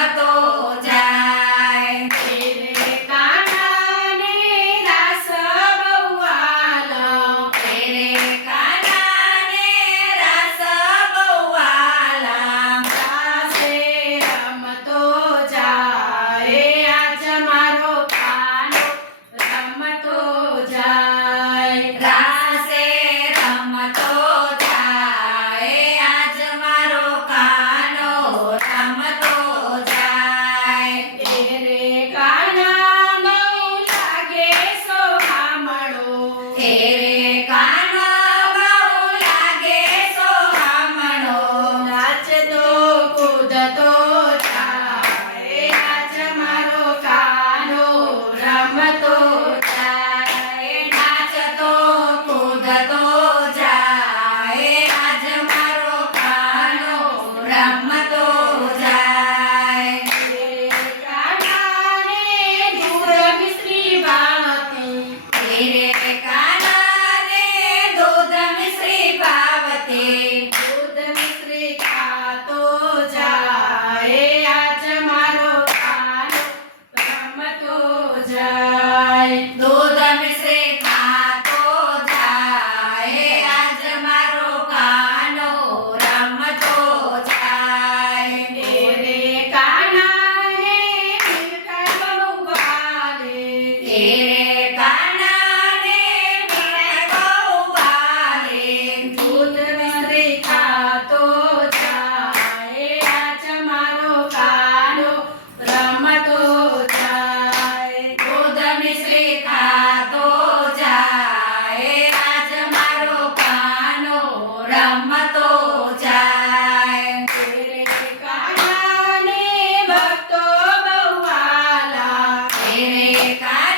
formato যায় રે કા